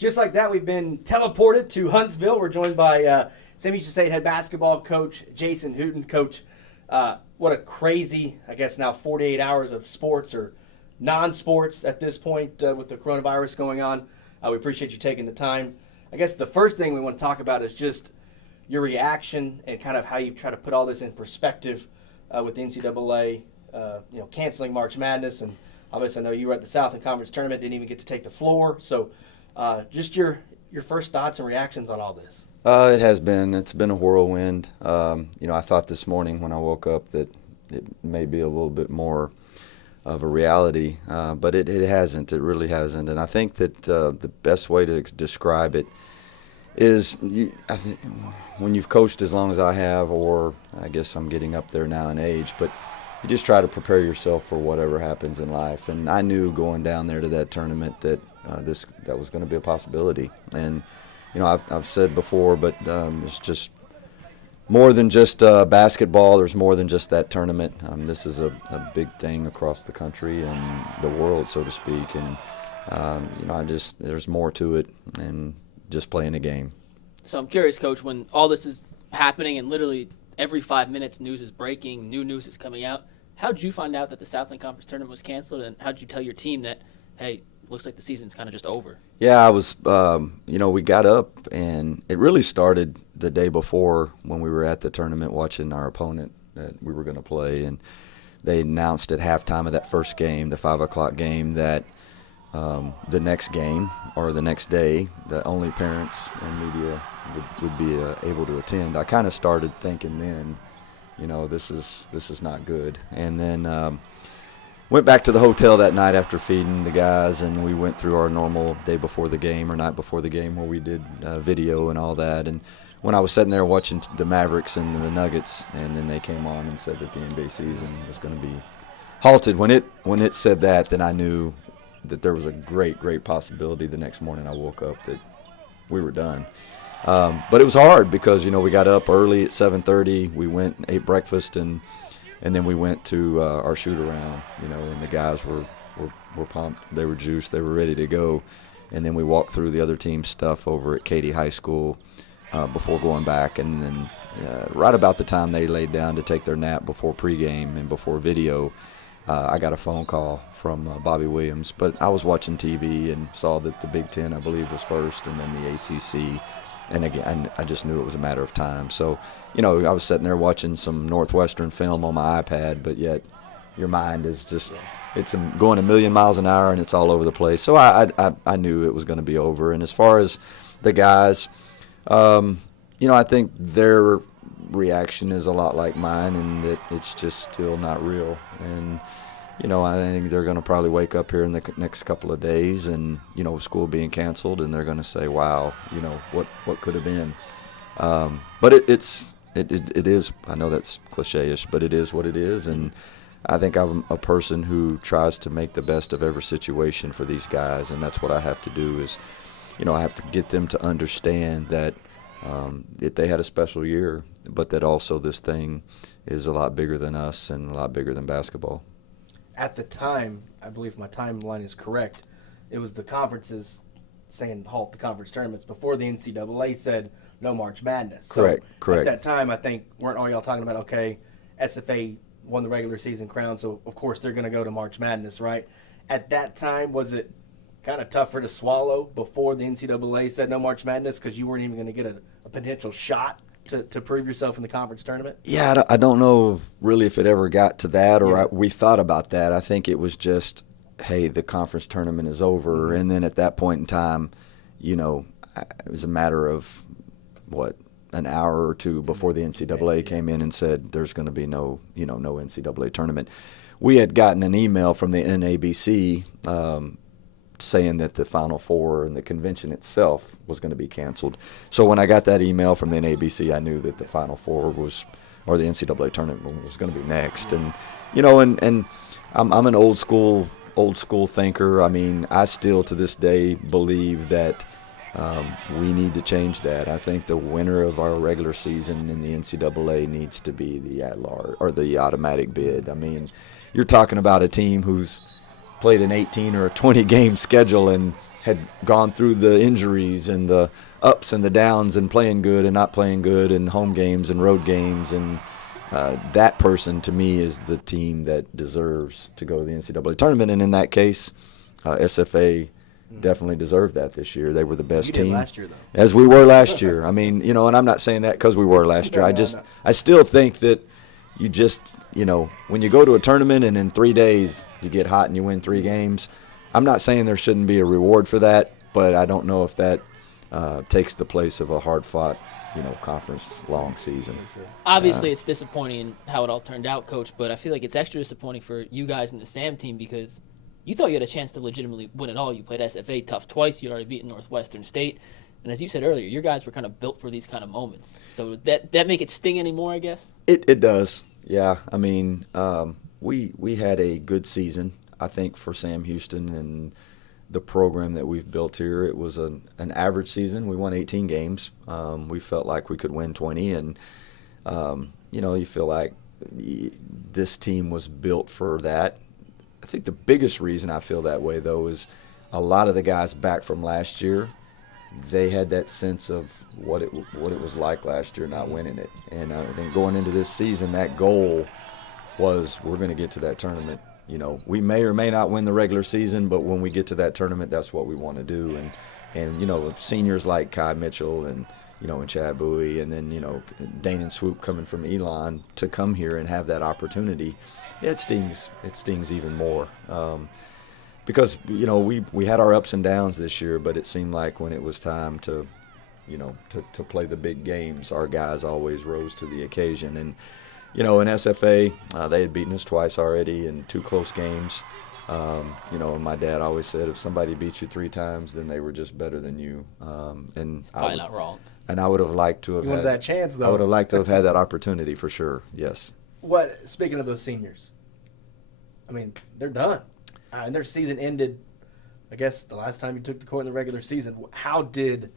Just like that, we've been teleported to Huntsville. We're joined by Sam Houston State head basketball coach Jason Hooten. Coach, what a crazy, I guess now 48 hours of sports or non-sports at this point with the coronavirus going on. We appreciate you taking the time. I guess the first thing we want to talk about is just your reaction and kind of how you've tried to put all this in perspective with the NCAA, canceling March Madness. And obviously I know you were at the Southland Conference Tournament, didn't even get to take the floor. So just your first thoughts and reactions on all this. It's been a whirlwind. I thought this morning when I woke up that it may be a little bit more of a reality, but it hasn't. It really hasn't. And I think that the best way to describe it is I think when you've coached as long as I have, or I guess I'm getting up there now in age, but you just try to prepare yourself for whatever happens in life. And I knew going down there to that tournament that that was going to be a possibility. And I've said before, but it's just more than just basketball. There's more than just that tournament. This is a big thing across the country and the world, so to speak. And there's more to it than just playing a game. So I'm curious, Coach, when all this is happening and literally every 5 minutes news is breaking, new news is coming out, how did you find out that the Southland Conference Tournament was canceled, and how did you tell your team that, hey, looks like the season's kind of just over? Yeah, I was, we got up, and it really started the day before when we were at the tournament watching our opponent that we were going to play, and they announced at halftime of that first game, the 5 o'clock game, that the next game or the next day, the only parents and media would be able to attend. I kind of started thinking then, this is not good. And then went back to the hotel that night after feeding the guys, and we went through our normal day before the game or night before the game where we did video and all that. And when I was sitting there watching the Mavericks and the Nuggets, and then they came on and said that the NBA season was going to be halted, when it said that, then I knew that there was a great possibility the next morning I woke up that we were done. But it was hard because, we got up early at 7:30. We went and ate breakfast, and then we went to our shoot-around, and the guys were pumped. They were juiced. They were ready to go. And then we walked through the other team's stuff over at Katy High School before going back. And then right about the time they laid down to take their nap before pregame and before video, I got a phone call from Bobby Williams. But I was watching TV and saw that the Big Ten, I believe, was first, and then the ACC. And again, I just knew it was a matter of time. So, I was sitting there watching some Northwestern film on my iPad, but yet your mind is just, it's going a million miles an hour and it's all over the place. So I knew it was going to be over. And as far as the guys, I think their reaction is a lot like mine, and that it's just still not real. And I think they're going to probably wake up here in the next couple of days and, school being canceled, and they're going to say, wow, what could have been. But it is, I know that's cliche-ish, but it is what it is. And I think I'm a person who tries to make the best of every situation for these guys, and that's what I have to do is, I have to get them to understand that they had a special year, but that also this thing is a lot bigger than us and a lot bigger than basketball. At the time, I believe my timeline is correct, it was the conferences saying halt the conference tournaments before the NCAA said no March Madness. Correct. At that time, I think, weren't all y'all talking about, okay, SFA won the regular season crown, so of course they're going to go to March Madness, right? At that time, was it kind of tougher to swallow before the NCAA said no March Madness because you weren't even going to get a potential shot to prove yourself in the conference tournament? Yeah, I don't know really if it ever got to that, or we thought about that. I think it was just, hey, the conference tournament is over. Mm-hmm. And then at that point in time, it was a matter of, an hour or two before the NCAA came in and said there's going to be no NCAA tournament. We had gotten an email from the NABC saying that the Final Four and the convention itself was going to be canceled. So when I got that email from the NABC, I knew that the Final Four or the NCAA tournament was going to be next. And and I'm an old school thinker. I mean, I still to this day believe that we need to change that. I think the winner of our regular season in the NCAA needs to be the at-large or the automatic bid. I mean, you're talking about a team who's played an 18 or a 20 game schedule and had gone through the injuries and the ups and the downs and playing good and not playing good and home games and road games. And that person, to me, is the team that deserves to go to the NCAA tournament. And in that case, SFA definitely deserved that this year. They were the best team. Last year, though. As we were last year. I mean, and I'm not saying that because we were last year. I still think that you just, when you go to a tournament and in 3 days you get hot and you win 3 games, I'm not saying there shouldn't be a reward for that, but I don't know if that takes the place of a hard-fought, conference long season. Obviously, it's disappointing how it all turned out, Coach, but I feel like it's extra disappointing for you guys in the SAM team because you thought you had a chance to legitimately win it all. You played SFA tough twice. You'd already beaten Northwestern State. And as you said earlier, your guys were kind of built for these kind of moments. So that make it sting anymore, I guess? It does, yeah. I mean, we had a good season, I think, for Sam Houston and the program that we've built here. It was an average season. We won 18 games. We felt like we could win 20. And, you feel like this team was built for that. I think the biggest reason I feel that way, though, is a lot of the guys back from last year, they had that sense of what it was like last year not winning it. And I think going into this season, that goal was we're going to get to that tournament. We may or may not win the regular season, but when we get to that tournament, that's what we want to do. And seniors like Kai Mitchell and, and Chad Bowie and then, Dane and Swoop coming from Elon to come here and have that opportunity, it stings. It stings even more. Because, we had our ups and downs this year, but it seemed like when it was time to play the big games, our guys always rose to the occasion. And, in SFA, they had beaten us twice already in 2 close games. My dad always said if somebody beats you 3 times, then they were just better than you. And probably not wrong. And I would have liked to have had that chance, though. I would have liked to have had that opportunity for sure. Yes. Speaking of those seniors, I mean, they're done. And their season ended, I guess, the last time you took the court in the regular season. How did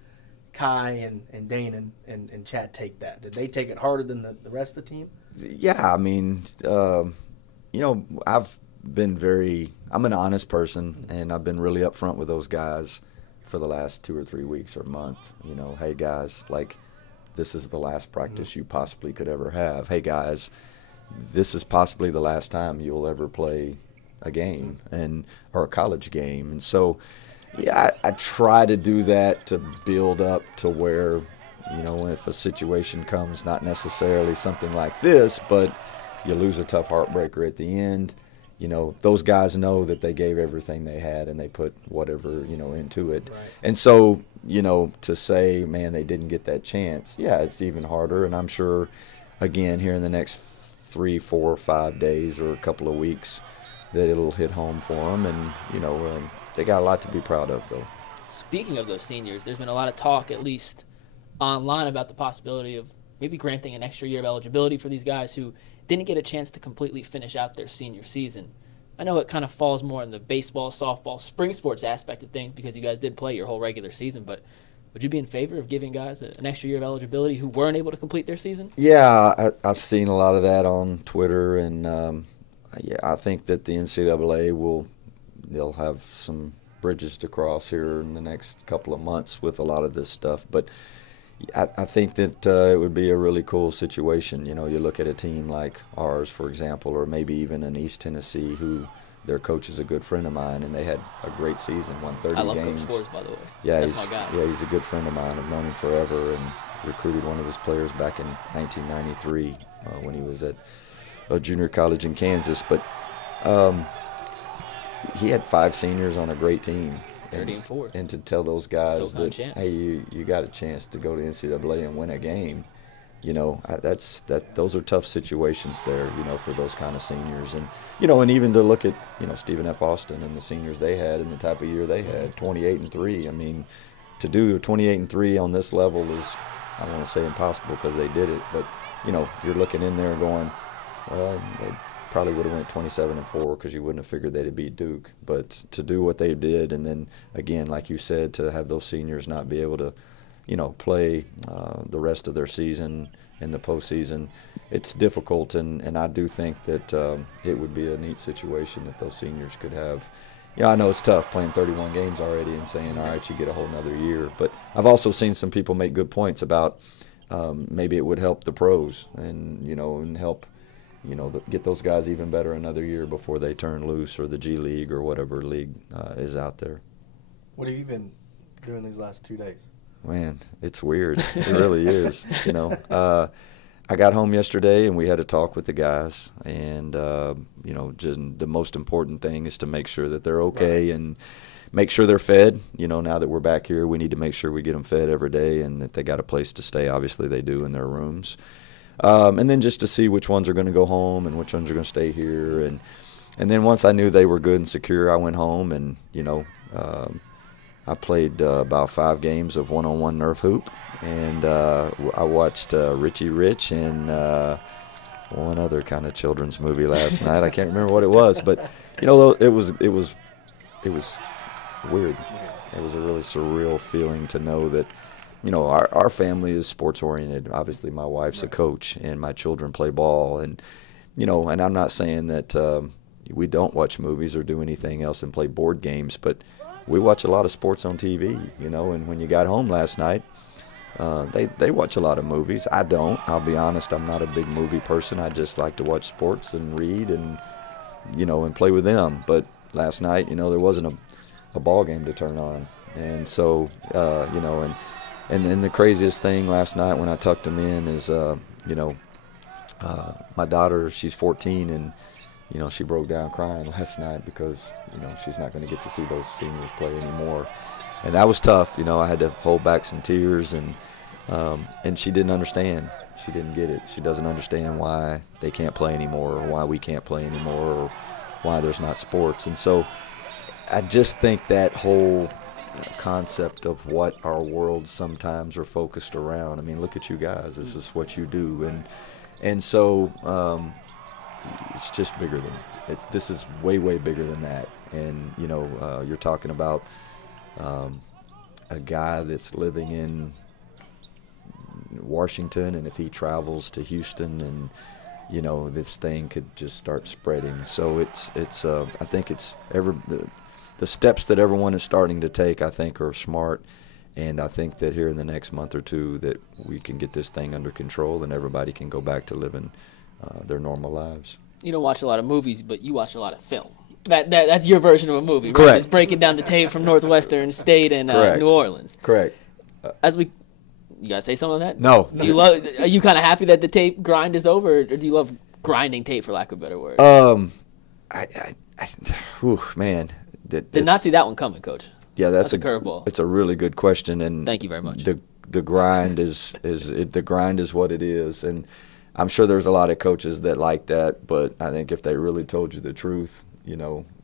Kai and Dane and Chad take that? Did they take it harder than the rest of the team? Yeah, I mean, I've been I'm an honest person, and I've been really upfront with those guys for the last 2 or 3 weeks or month. Hey, guys, this is the last practice you possibly could ever have. Hey, guys, this is possibly the last time you'll ever play a game or a college game. And so, yeah, I try to do that to build up to where, if a situation comes, not necessarily something like this, but you lose a tough heartbreaker at the end, those guys know that they gave everything they had and they put whatever, into it. Right. And so, to say, man, they didn't get that chance, yeah, it's even harder. And I'm sure, again, here in the next 3, 4, 5 days or a couple of weeks, that it'll hit home for them. And, they got a lot to be proud of, though. Speaking of those seniors, there's been a lot of talk, at least online, about the possibility of maybe granting an extra year of eligibility for these guys who didn't get a chance to completely finish out their senior season. I know it kind of falls more in the baseball, softball, spring sports aspect of things because you guys did play your whole regular season, but would you be in favor of giving guys an extra year of eligibility who weren't able to complete their season? Yeah, I've seen a lot of that on Twitter, and I think that the NCAA they'll have some bridges to cross here in the next couple of months with a lot of this stuff. But I think that it would be a really cool situation. You look at a team like ours, for example, or maybe even in East Tennessee, who their coach is a good friend of mine, and they had a great season, won 30 games. I love Coach Forrest, by the way. Yeah, That's my guy. Yeah, he's a good friend of mine. I've known him forever and recruited one of his players back in 1993 when he was at a junior college in Kansas. But he had 5 seniors on a great team. 30-4. And to tell those guys Still that, hey, you got a chance to go to NCAA and win a game, those are tough situations there, for those kind of seniors. And, and even to look at, Stephen F. Austin and the seniors they had and the type of year they had, 28-3. I mean, to do 28-3 on this level is, I don't want to say impossible because they did it, but, you're looking in there going, well, they probably would have went 27-4 because you wouldn't have figured they'd beat Duke. But to do what they did, and then again, like you said, to have those seniors not be able to, play the rest of their season in the postseason, it's difficult. And I do think that it would be a neat situation if those seniors could have, I know it's tough playing 31 games already and saying, all right, you get a whole nother year. But I've also seen some people make good points about maybe it would help the pros and help, get those guys even better another year before they turn loose, or the G League or whatever league is out there. What have you been doing these last 2 days? Man, it's weird. It really is. I got home yesterday and we had a talk with the guys, and just the most important thing is to make sure that they're okay, right, and make sure they're fed. Now that we're back here, we need to make sure we get them fed every day and that they got a place to stay. Obviously they do in their rooms. And then just to see which ones are going to go home and which ones are going to stay here. And then once I knew they were good and secure, I went home and, I played about 5 games of one-on-one Nerf hoop, and I watched Richie Rich and one other kind of children's movie last night. I can't remember what it was, but it was weird. It was a really surreal feeling to know that our family is sports oriented. Obviously, my wife's a coach, and my children play ball, and and I'm not saying that we don't watch movies or do anything else and play board games, but we watch a lot of sports on TV, and when you got home last night, they watch a lot of movies. I don't. I'll be honest, I'm not a big movie person. I just like to watch sports and read and, and play with them. But last night, there wasn't a ball game to turn on. And so, and then the craziest thing last night when I tucked them in is, my daughter, she's 14, and she broke down crying last night because, she's not going to get to see those seniors play anymore. And that was tough. I had to hold back some tears, and she didn't understand. She didn't get it. She doesn't understand why they can't play anymore, or why we can't play anymore, or why there's not sports. And so I just think that whole concept of what our world sometimes are focused around. I mean, look at you guys. This is what you do. And so it's just bigger than this is way, way bigger than that. And, you're talking about a guy that's living in Washington, and if he travels to Houston, and, this thing could just start spreading. So it's I think it's the steps that everyone is starting to take, I think, are smart. And I think that here in the next month or two that we can get this thing under control and everybody can go back to living their normal lives. You don't watch a lot of movies, but you watch a lot of film. That's your version of a movie, right? Correct. Just breaking down the tape from Northwestern State and New Orleans. Correct. You gotta say something on that? No. Are you kind of happy that the tape grind is over, or do you love grinding tape, for lack of a better word? Man. Did not see that one coming, Coach. Yeah, that's a curveball. It's a really good question, and thank you very much. The grind is the grind is what it is, and I'm sure there's a lot of coaches that like that, but I think if they really told you the truth,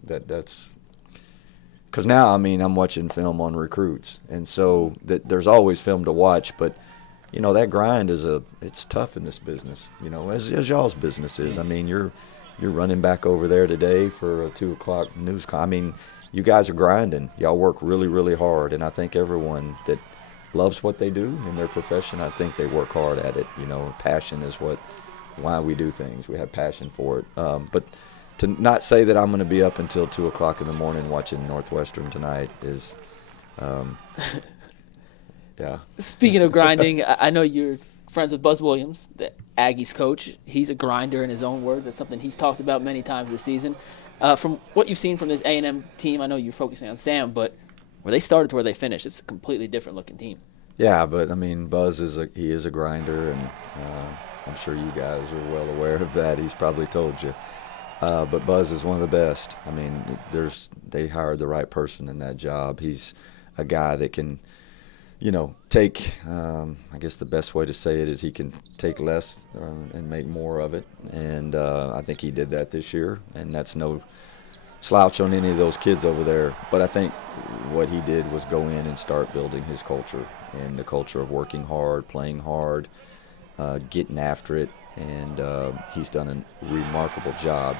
that's because now, I mean, I'm watching film on recruits, and so there's always film to watch, but that grind it's tough in this business, as y'all's business is. I mean, you're running back over there today for a 2:00 news I mean, you guys are grinding. Y'all work really, really hard, and I think everyone that loves what they do in their profession, I think they work hard at it. Passion is why we do things. We have passion for it. But to not say that I'm going to be up until 2:00 in the morning watching Northwestern tonight is, yeah. Speaking of grinding, I know you're friends with Buzz Williams, the Aggies coach. He's a grinder in his own words. That's something he's talked about many times this season. From what you've seen from this A&M team, I know you're focusing on Sam, but where they started to where they finished, it's a completely different looking team. Yeah, but I mean, Buzz is a grinder, and I'm sure you guys are well aware of that. He's probably told you. But Buzz is one of the best. I mean, they hired the right person in that job. He's a guy that can, take, I guess the best way to say it is he can take less and make more of it. And I think he did that this year, and that's no slouch on any of those kids over there. But I think what he did was go in and start building his culture, and the culture of working hard, playing hard, getting after it. And he's done a remarkable job.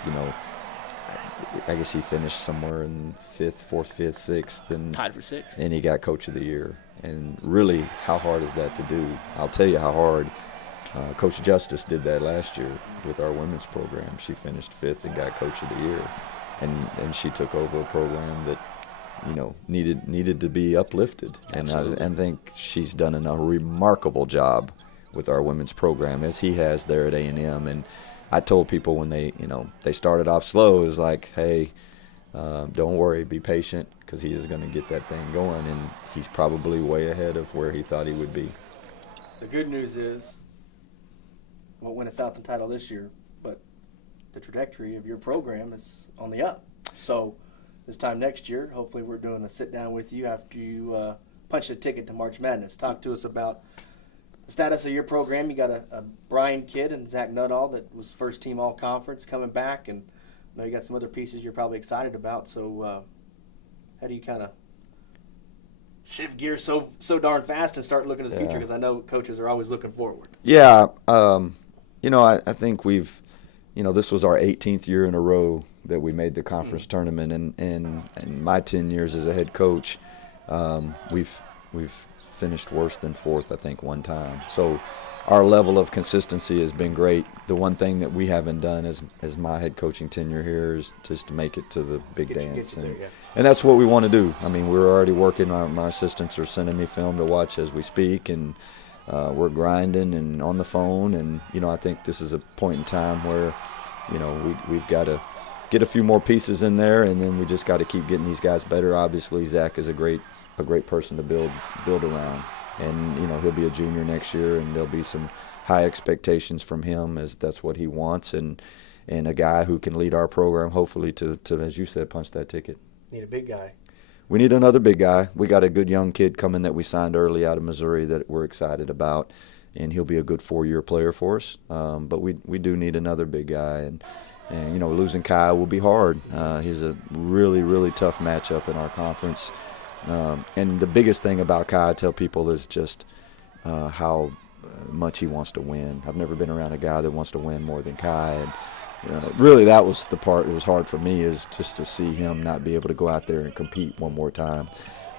I guess he finished somewhere in fourth, fifth, sixth, and tied for sixth. And he got Coach of the Year. And really, how hard is that to do? I'll tell you how hard. Coach Justice did that last year with our women's program. She finished fifth and got Coach of the Year. and she took over a program that, you know, needed to be uplifted. And I think she's done a remarkable job with our women's program, as he has there at A&M. And I told people when they started off slow, it was like, hey, don't worry, be patient, because he is going to get that thing going, and he's probably way ahead of where he thought he would be. The good news is we'll win a Southland title this year, but the trajectory of your program is on the up. So this time next year, hopefully we're doing a sit-down with you after you punch a ticket to March Madness. Talk to us about the status of your program. You got a Brian kid and Zach Nuttall that was first team all-conference coming back, and I know you got some other pieces you're probably excited about. So how do you kind of shift gears so darn fast and start looking to the future? Because I know coaches are always looking forward. Yeah, you know, I think we've, you know, this was our 18th year in a row that we made the conference tournament, and in my 10 years as a head coach, we've finished worse than fourth, I think, one time. So our level of consistency has been great. The one thing that we haven't done as my head coaching tenure here is just to make it to the big dance. And that's what we want to do. I mean, we're already working. My assistants are sending me film to watch as we speak, and we're grinding and on the phone. And, you know, I think this is a point in time where, you know, we've got to get a few more pieces in there, and then we just got to keep getting these guys better. Obviously, Zach is a great person to build around. And, you know, he'll be a junior next year, and there'll be some high expectations from him, as that's what he wants, and a guy who can lead our program, hopefully, to as you said, punch that ticket. Need a big guy. We need another big guy. We got a good young kid coming that we signed early out of Missouri that we're excited about, and he'll be a good 4-year player for us. But we do need another big guy, and you know, losing Kai will be hard. He's a really, really tough matchup in our conference. And the biggest thing about Kai, I tell people, is just how much he wants to win. I've never been around a guy that wants to win more than Kai. And really, that was the part that was hard for me, is just to see him not be able to go out there and compete one more time.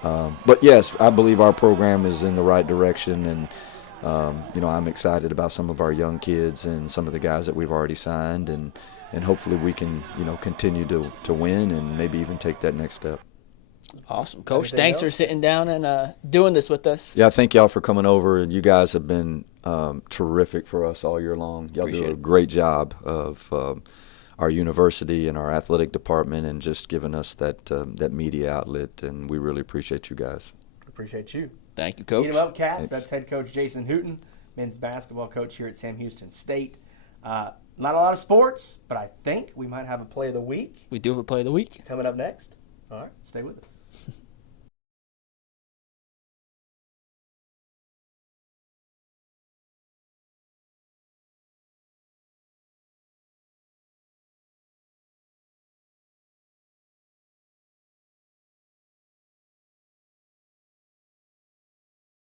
But, yes, I believe our program is in the right direction. And, you know, I'm excited about some of our young kids and some of the guys that we've already signed. And hopefully we can, you know, continue to win and maybe even take that next step. Awesome, Coach. Thanks for sitting down and doing this with us. Yeah, thank y'all for coming over. And you guys have been terrific for us all year long. Y'all do a great job of our university and our athletic department, and just giving us that media outlet. And we really appreciate you guys. Appreciate you. Thank you, Coach. Eat 'em up, Cats. Thanks. That's head coach Jason Hooten, men's basketball coach here at Sam Houston State. Not a lot of sports, but I think we might have a play of the week. We do have a play of the week coming up next. All right, stay with us.